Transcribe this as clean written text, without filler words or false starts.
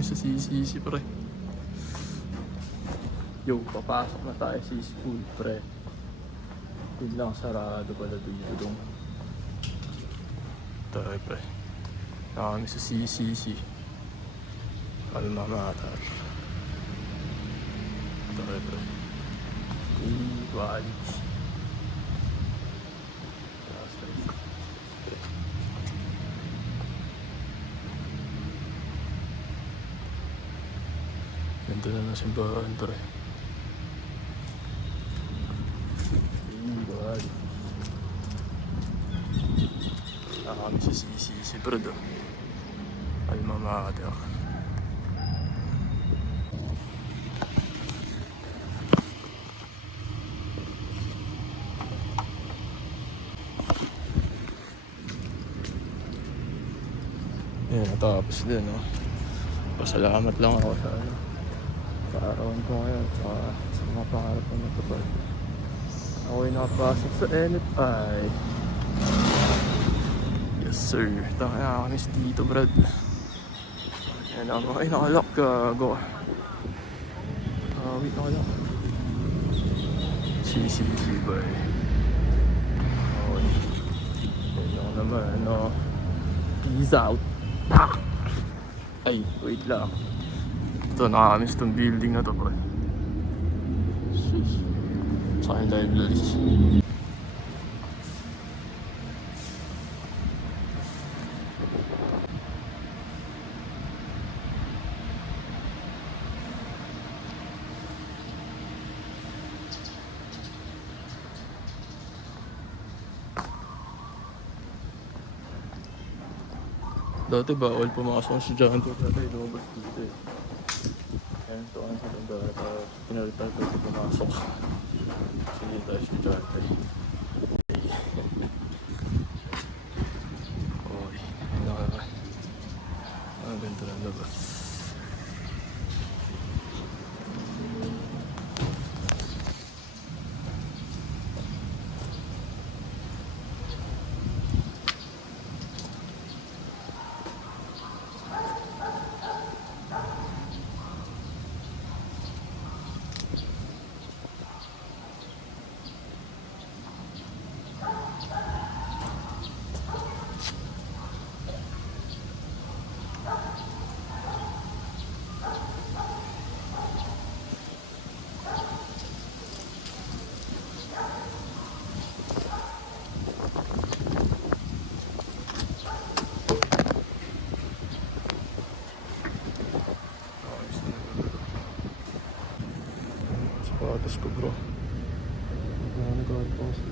kami sa CCC pre. Yo, papasok na tayo sa school pre. Yun lang, sarado pala dito dong. Tayo pre. Na kami sa CCC. Alma Mater. Tayo pre. College. Ganda na ng simbahan pre. Kami sa CCC bro do. Alma Mater. Yan, natapos din no. Pasalamat lang ako sa ano, sa arawan ko ngayon sa mga pangarap ko natupad. Ako'y nakapasok sa NFI. Yes sir, taka kami sa dito brad. Yan ako, ay nakalock gago. Wait, nakalock. CCTV ba eh. Okay. Yan ako naman, no. Peace out. Ay, wait lang. Ito, nakakamiss itong building na to bro. Sa akin libraries. Dati bawal pumasok ang estudyante dati lumabas dito eh. Kaya ito ang silang data. Pinalitan ko ito pumasok. Kasi hindi tayo estudyante. Okay. Ang ganda ng labas. Sapatos ko bro. Nagkakaroon pa ako sa